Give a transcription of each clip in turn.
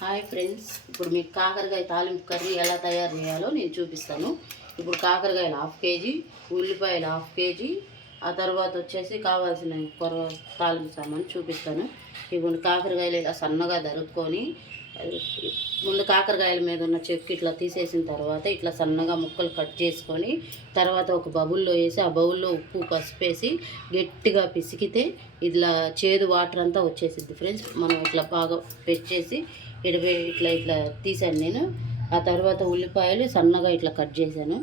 Hi friends, ఇప్పుడు మీకు కాకరకాయ తాలింపు కర్రీ ఎలా తయారు చేయాలో నేను చూపిస్తాను. ఇప్పుడు కాకరకాయలు 1/2 కేజీ, ఉల్లిపాయలు 1/2 కేజీ, ఆ తర్వాత వచ్చేసి కావాల్సిన తాలింపు సామాను చూపిస్తాను. ఇప్పుడు కాకరకాయలు ఇలా సన్నగా దరుక్కొని ముందు కాకరకాయల మీద ఉన్న చెక్కు ఇట్లా తీసేసిన తర్వాత ఇట్లా సన్నగా ముక్కలు కట్ చేసుకొని తర్వాత ఒక బౌల్లో వేసి ఆ బౌల్లో ఉప్పు పసుపేసి గట్టిగా పిసికితే ఇట్లా చేదు వాటర్ అంతా వచ్చేసిద్ది ఫ్రెండ్స్. మనం ఇట్లా బాగా పెంచేసి ఇట్లా ఇట్లా తీసాను నేను. ఆ తర్వాత ఉల్లిపాయలు సన్నగా ఇట్లా కట్ చేశాను.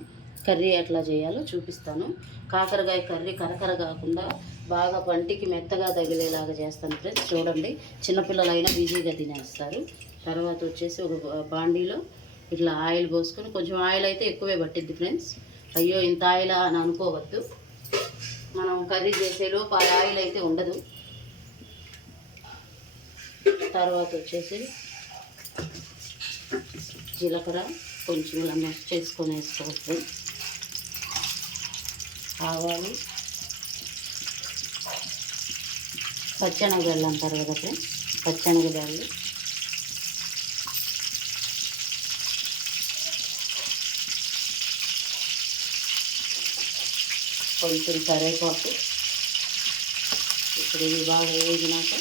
కర్రీ ఎట్లా చేయాలో చూపిస్తాను. కాకరకాయ కర్రీ కరకర కాకుండా బాగా పంటికి మెత్తగా తగిలేలాగా చేస్తాను ఫ్రెండ్స్. చూడండి, చిన్నపిల్లలైనా ఈజీగా తినేస్తారు. తర్వాత వచ్చేసి ఒక బాండీలో ఇట్లా ఆయిల్ పోసుకొని, కొంచెం ఆయిల్ అయితే ఎక్కువే పట్టిద్ది ఫ్రెండ్స్. అయ్యో ఇంత ఆయిల్ అని అనుకోవద్దు, మనం కర్రీ చేసేలోపు ఆ ఆయిల్ అయితే ఉండదు. తర్వాత వచ్చేసి జీలకర్ర కొంచెం ఇలా మెష్ చేసుకొని వేసుకోవచ్చు. ఆవాలు, పచ్చెనగలు అంటారు కదా ఫ్రెండ్స్, పచ్చెనగలు, కొంచెం కరివేపాకు. ఇప్పుడు ఇవి బాగా వేగినాక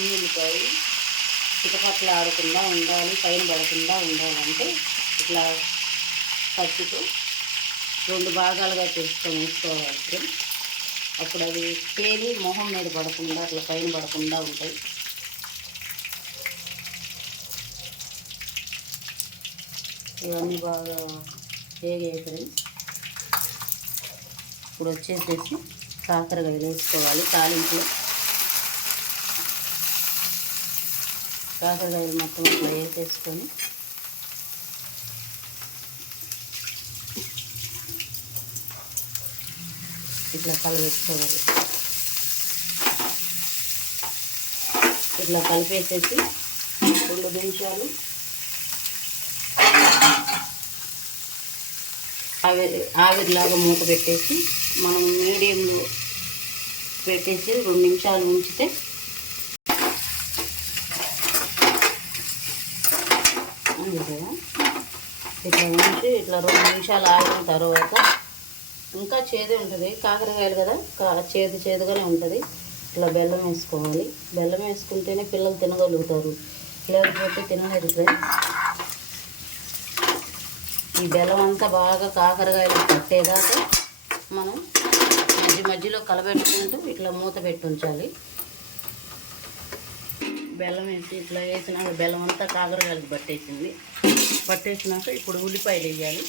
ఉల్లిపాయ చిటపట్లు ఆడకుండా ఉండాలి, పైన పడకుండా ఉండాలంటే ఇట్లా కత్తితో 2 భాగాలుగా చేసుకొని వేసుకోవాలి. అప్పుడు అవి తేలి మొహం మీద పడకుండా అట్లా పైన పడకుండా ఉంటాయి. ఇవన్నీ బాగా వేగాయి ఫ్రెండ్స్. ఇప్పుడు వచ్చేసేసి కాకరకాయలు వేసుకోవాలి. తాలింపులో కాకరకాయలు మొత్తం ఇట్లా వేసేసుకొని ఇట్లా కలిపేసుకోవాలి. ఇట్లా కలిపేసేసి 2 నిమిషాలు ఆవిరిలాగా మూత పెట్టేసి మనం మీడియంలో పెట్టేసి 2 నిమిషాలు ఉంచితే కదా. ఇట్లా ఉంచి ఇట్లా 2 నిమిషాలు ఆగిన తర్వాత ఇంకా చేదే ఉంటుంది, కాకరకాయలు కదా, చేదుగానే ఉంటుంది. ఇట్లా బెల్లం వేసుకోవాలి. బెల్లం వేసుకుంటేనే పిల్లలు తినగలుగుతారు, లేకపోతే తినలేరు ఫ్రెండ్స్. ఈ బెల్లం అంతా బాగా కాకరకాయలు పట్టేదాకా మనం మధ్యలో కలబెట్టుకుంటూ ఇట్లా మూత పెట్టి ఉంచాలి. బెల్లం వేసి ఇట్లా వేసినాక బెల్లం అంతా కాకరకాయలకు పట్టేసినాక ఇప్పుడు ఉల్లిపాయలు వేయాలి.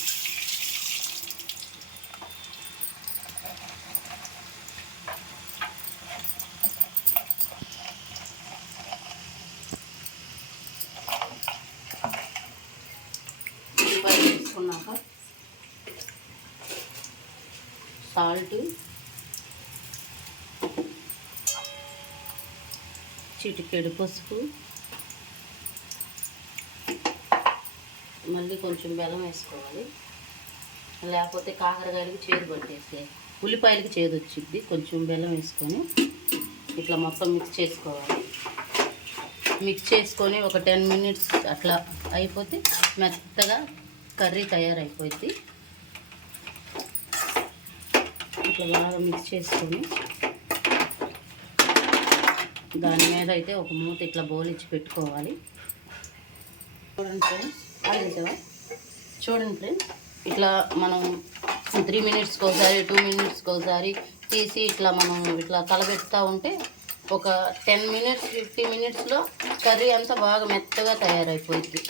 ఉల్లిపాయలు వేసుకున్నాక సాల్ట్, చిటికెడు పసుపు, మళ్ళీ కొంచెం బెల్లం వేసుకోవాలి. లేకపోతే కాకరకాయలకి చేదు పట్టేసి ఉల్లిపాయలకి చేదు వచ్చింది. కొంచెం బెల్లం వేసుకొని ఇట్లా మొత్తం మిక్స్ చేసుకోవాలి. మిక్స్ చేసుకొని ఒక 10 మినిట్స్ అట్లా అయిపోతే మెత్తగా కర్రీ తయారైపోయింది. ఇట్లా బాగా మిక్స్ చేసుకొని దాని మీద అయితే ఒక మూత ఇట్లా బౌలిచ్చి పెట్టుకోవాలి. చూడండి ఫ్రెండ్స్, చూడండి ఫ్రెండ్స్, ఇట్లా మనం 3 మినిట్స్కి ఒకసారి 2 మినిట్స్కి ఒకసారి తీసి ఇట్లా మనం ఇట్లా కలబెడుతూ ఉంటే ఒక 10 మినిట్స్ 15 మినిట్స్లో కర్రీ అంతా బాగా మెత్తగా తయారైపోయింది.